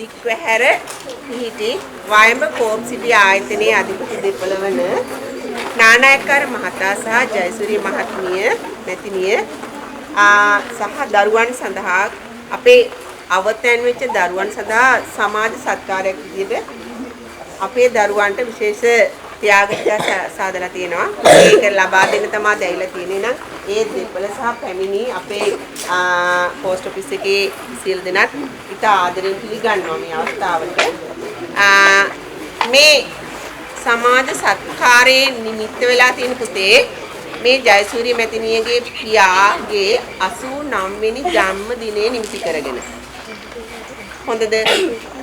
දික්වැහැර පිහිටි වයඹ කෝප් සිටි ආයතනයේ අධිපති දෙපළවන නානායක්කාර මහතා සහ ජයසූරිය මහත්මිය මැතිණිය සහ දරුවන් සඳහා අපේ අවතැන් වෙච්ච දරුවන් සඳහා සමාජ සත්කාරයක් විදිහට අපේ දරුවන්ට විශේෂ ත්‍යාගයක් සාදලා තියෙනවා. ඒක ලබා දෙන්න තමයි දැයිලා තියෙන්නේ. නම් ඒ දෙපළ සහ පැමිණි අපේ පෝස්ට් ඔෆිස් එකේ සියලු දෙනාත් ඉතා ආදරෙන් පිළිගන්නවා මේ අවස්ථාවට. මේ සමාජ සත්කාරයේ නිමිත්ත වෙලා තියෙන පුතේ මේ ජයසූරිය මැතිණියගේ පියාගේ 89 වෙනි ජන්මදිනය නිමිති කරගෙන. හොඳද?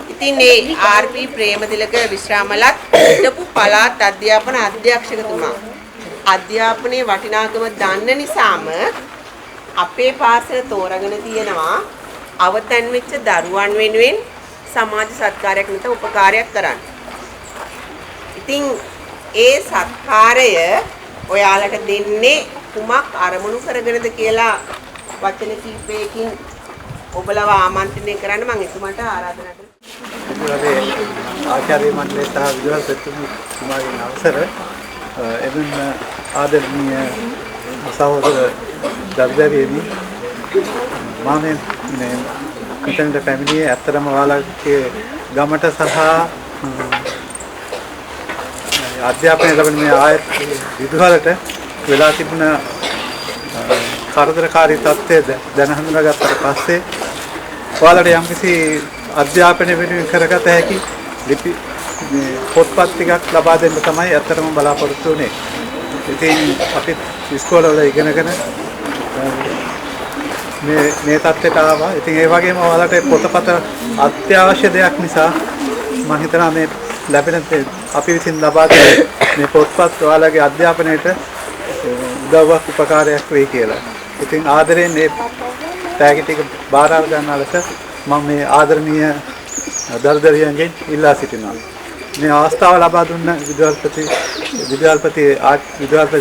ඉතින් මේ ආර්.පී. ප්‍රේමතිලක විශ්‍රාමලත් හිටපු පළාත් අධ්‍යාපන අධ්‍යක්ෂකතුමා අධ්‍යාපනයේ වටිනාකම දන්න නිසාම අපේ පාසල තෝරාගෙන තියෙනවා අවතැන් වෙච්ච දරුවන් වෙනුවෙන් සමාජ සත්කාරයක් නැත උපකාරයක් කරන්න. ඉතින් ඒ සත්කාරය ඔයාලට දෙන්නේ කුමක් අරමුණු කරගෙනද කියලා වචන කීපයකින් ඔබලව ආමන්ත්‍රණය කරන්න මම එතුමාට ආරාධනා කරනවා. ආචාර්ය මණ්ඩලයේ සහ විදුහල්පතිතුමාගේ අවසර එදින ආදරණීය සහෝදර දර්ශකයනි මම මේ මෙතනට පැමිණියේ ඇත්තටම ඔයාලගේ ගමට සහ අධ්‍යාපනය ලැබෙන මේ ආයත විදුහලට වෙලා තිබුණ කරදරකාරී තත්ත්වය දැන හඳුනාගත්තට පස්සේ ඔයාලට යම්කිසි අධ්‍යාපනය වෙනුවෙන් කරගත හැකි ලිපි පොත්පත් ටිකක් ලබා දෙන්න තමයි අත්‍තරම බලාපොරොත්තු වෙන්නේ. ඉතින් අපි ඉස්කෝලවල ඉගෙනගෙන මේ තත්ත්වයට ආවා. ඉතින් ඒ වගේම ඔයාලට පොතපත අත්‍යවශ්‍ය දෙයක් නිසා මම හිතනවා මේ ලැබෙන අපි විසින් ලබා දෙන මේ පොත්පත් ඔයාලගේ අධ්‍යාපනයට උදව්වක් උපකාරයක් වෙයි කියලා. ඉතින් ආදරෙන් මේ ටැග් ටික බාර ගන්න ලෙස මම මේ ආදරණීය දර්ශකයන්ගෙන් ඉල්ලා සිටිනවා. මේ අවස්ථාව ලබා දුන්න විදුහල්පති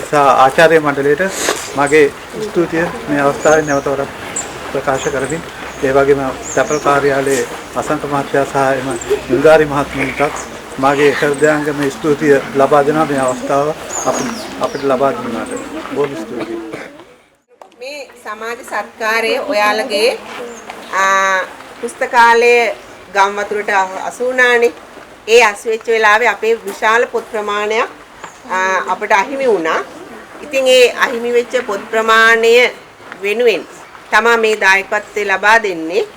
සහ ආචාර්ය මණ්ඩලයට මගේ ස්තුතිය මේ අවස්ථාවේ නැවත වරක් ප්‍රකාශ කරමින් ඒ වගේම සැපල් කාර්යාලයේ අසංක මහත්තයා සහ එම නිලධාරි මහත්මයාටත් මගේ හෘදයාංගම ස්තුතිය ලබා දෙනවා මේ අවස්ථාව අපිට ලබා දුන්නාට. බොහොම ස්තුතියි. මේ සමාජ සත්කාරයේ ඔයාලගේ පුස්තකාලයේ ගම් වතුරට අසු වුණානේ. ඒ අසු වෙච්ච වෙලාවේ අපේ විශාල පොත් ප්‍රමාණයක් අපට අහිමි වුණා. ඉතින් ඒ අහිමි වෙච්ච පොත් ප්‍රමාණය වෙනුවෙන් තමයි මේ දායකත්වය ලබා දෙන්නේ.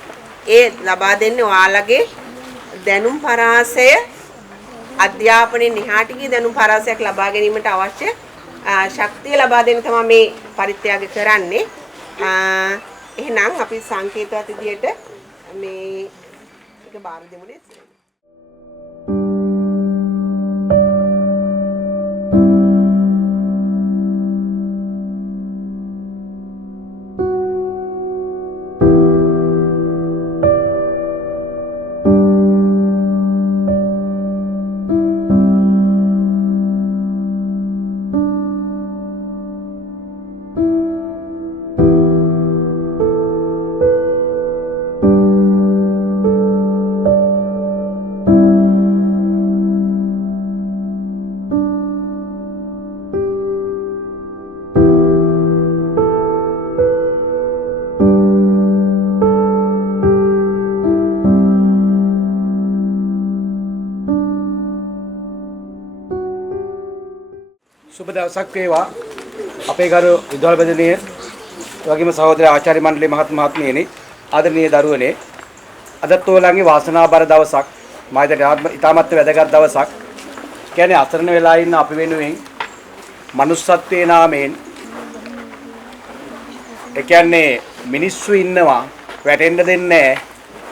ඒ ලබා දෙන්නේ ඔයාලගේ දැනුම් පරාසය අධ්‍යාපනයේ නිහාට ගිය දැනුම් පරාසයක් ලබා ගැනීමට අවශ්‍ය ශක්තිය ලබා දෙන්න තමයි මේ පරිත්‍යාග කරන්නේ. එහෙනම් අපි සංකේතවත් විදියට මේ එක බාර දෙමු නේද? සුබ දවසක් වේවා අපේ ගරු විද්‍යාලපතිනිය වගේම සහෝදර ආචාර්ය මණ්ඩලයේ මහත්මයාණෙනි ආදරණීය දරුවනේ අදත් ඔයගලගේ වාසනාවබර දවසක් මා ඉතාමත් වැදගත් දවසක් කියන්නේ අසරණ වෙලා ඉන්න අපි වෙනුවෙන් manussත්වයේ නාමයෙන් ඒ කියන්නේ මිනිස්සු ඉන්නවා වැටෙන්න දෙන්නේ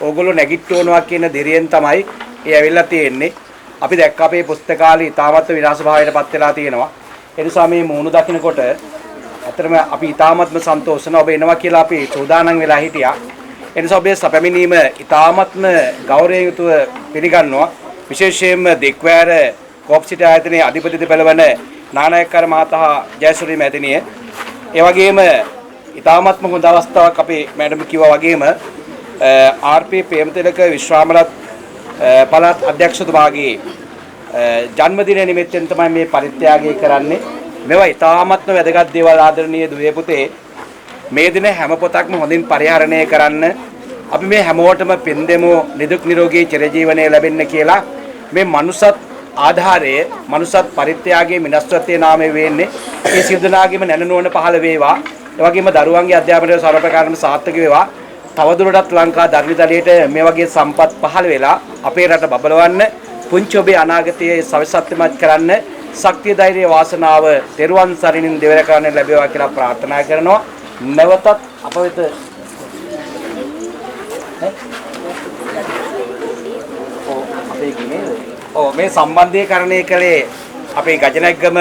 ඕගොල්ලෝ නැගිට්ටවනවා කියන දිරියෙන් තමයි ඒ ඇවිල්ලා තියෙන්නේ අපි දැක්ක අපේ පුස්තකාලේ ඉතාමත් විනාශ භාවයට පත් වෙලා තියෙනවා ඒ නිසා මේ මූණු දකින්නකොට අතරම අපි ඉතාමත්ම සන්තෝෂන ඔබ එනවා කියලා අපි සූදානම් වෙලා හිටියා. ඒ නිසා ඔබේ සැපමිනීම ඉතාමත්ම ගෞරවයෙන් යුතුව පිළිගන්නවා. විශේෂයෙන්ම දෙක්වැර කෝප්සිට ආයතනයේ අධිපති දෙපළවන නානායක්කර මහතා ජයසූරිය මැතිණිය. ඒ වගේම ඉතාමත්ම හොඳ අවස්ථාවක් අපේ මැඩම් කිව්වා වගේම ආර්.පී. ප්‍රේමතිලක විශ්‍රාමලත් පළාත් අධ්‍යක්ෂතුමාගේ ජන්මදින නිමිත්තෙන් තමයි මේ පරිත්‍යාගය කරන්නේ. මේවා ඉතාමත්ම වැදගත් දේවල් ආදරණීය දුවේ පුතේ. මේ දින හැම පොතක්ම හොඳින් පරිහරණය කරන්න. අපි මේ හැමෝටම පින් දෙමු නිදුක් නිරෝගී චිරජීවනය ලැබෙන්න කියලා මේ මනුසත් ආධාරයේ මනුසත් පරිත්‍යාගයේ මිනස්ත්වයේ නාමයේ වෙන්නේ. ඒ සියලු දෙනාගේම නැනනුවන පහළ වේවා. ඒ වගේම දරුවන්ගේ අධ්‍යාපනයේ සර්වප්‍රකාරම සාර්ථක වේවා. තවදුරටත් ලංකා ධර්මිතලයට මේ වගේ සම්පත් පහළ වෙලා අපේ රට බබලවන්න පුංචි ඔබේ අනාගතයේ සවිසත්‍යමත් කරන්න ශක්තිය ධෛර්ය වාසනාව තෙරුවන් සරණින් දෙවර කරන්න ලැබේවා කියලා ප්‍රාර්ථනා කරනවා. නැවතත් අප වෙත මේ සම්බන්ධීකරණය කළේ අපේ ගජනග්ගම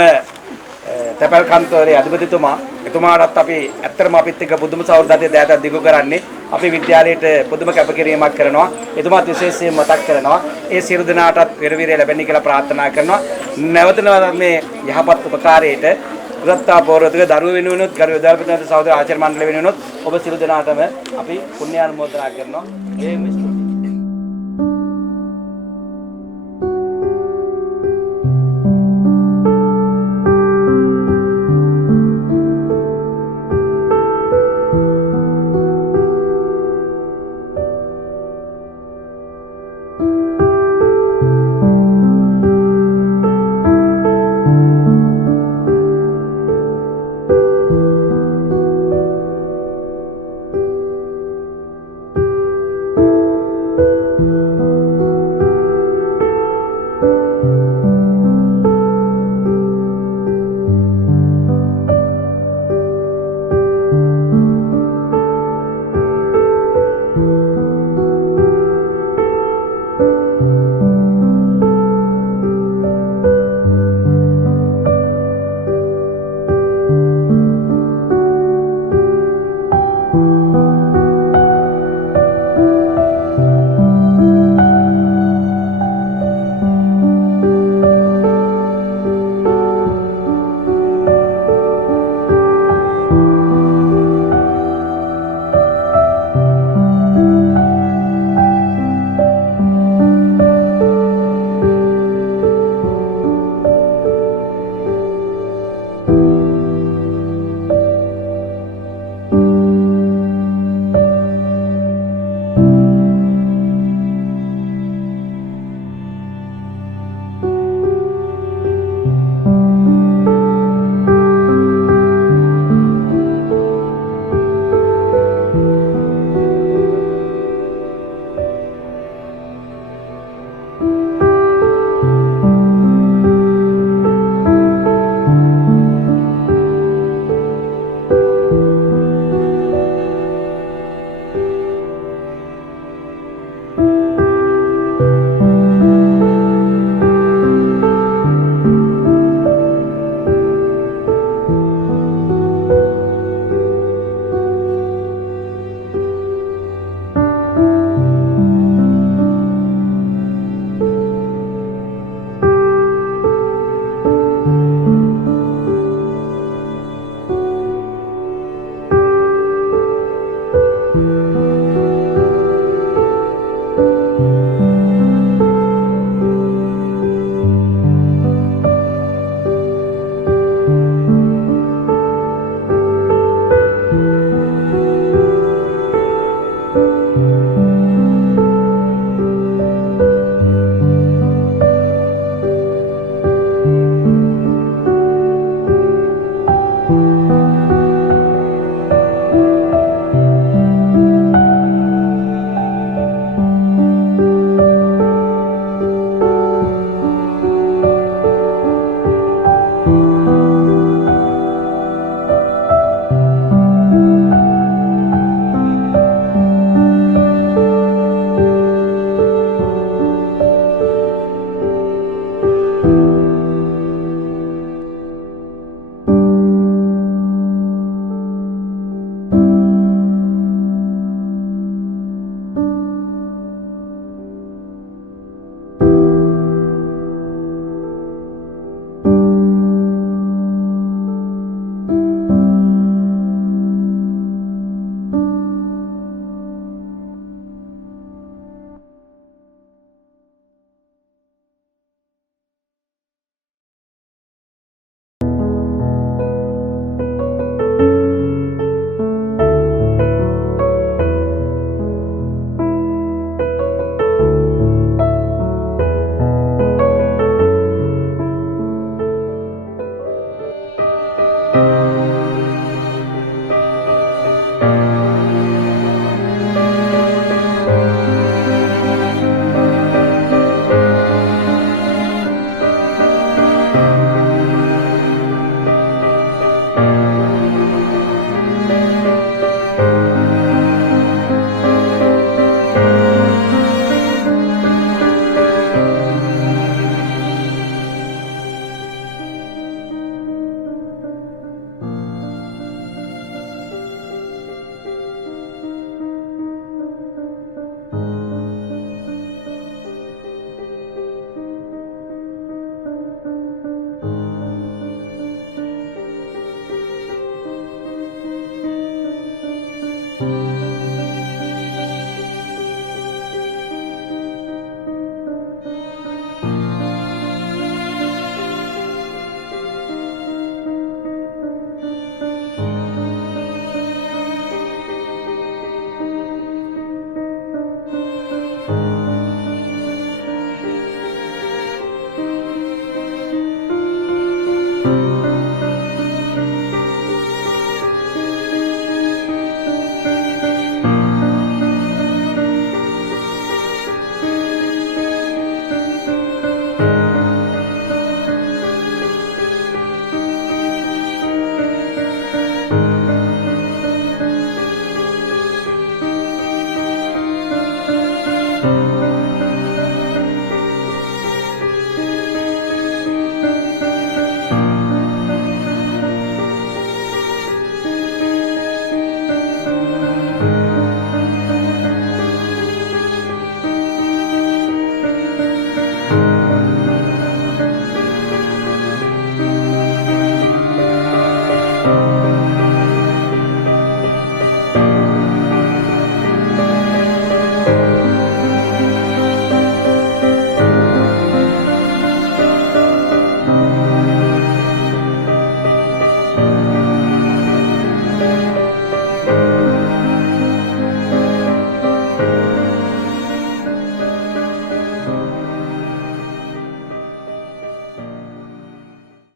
තැපැල් කන්තෝරේ අධිපතිතුමා. එතුමාටත් අපි ඇත්තටම අපිත් එක්ක පුදුම සහෝදරත්වයේ දෑත දිගු කරන්නේ. අපි විද්‍යාලයට පුදුම කැපකිරීමක් කරනවා. එතුමාත් විශේෂයෙන් මතක් කරනවා. ඒ සියලු දෙනාටත් පෙරවිරය ලැබෙන්න කියලා ප්‍රාර්ථනා කරනවා. නැවත මේ යහපත් උපකාරයට ගෘහස්ථාපෝරතුක දරුවෝ වෙනුවෙනුත් ගරු විද්‍යාපතිතුමාට සහෝදර ආචාර්ය මණ්ඩල වෙනුවෙනුත් ඔබ සියලු දෙනාටම අපි පුණ්‍යානුමෝදනා කරනවා. Thank you.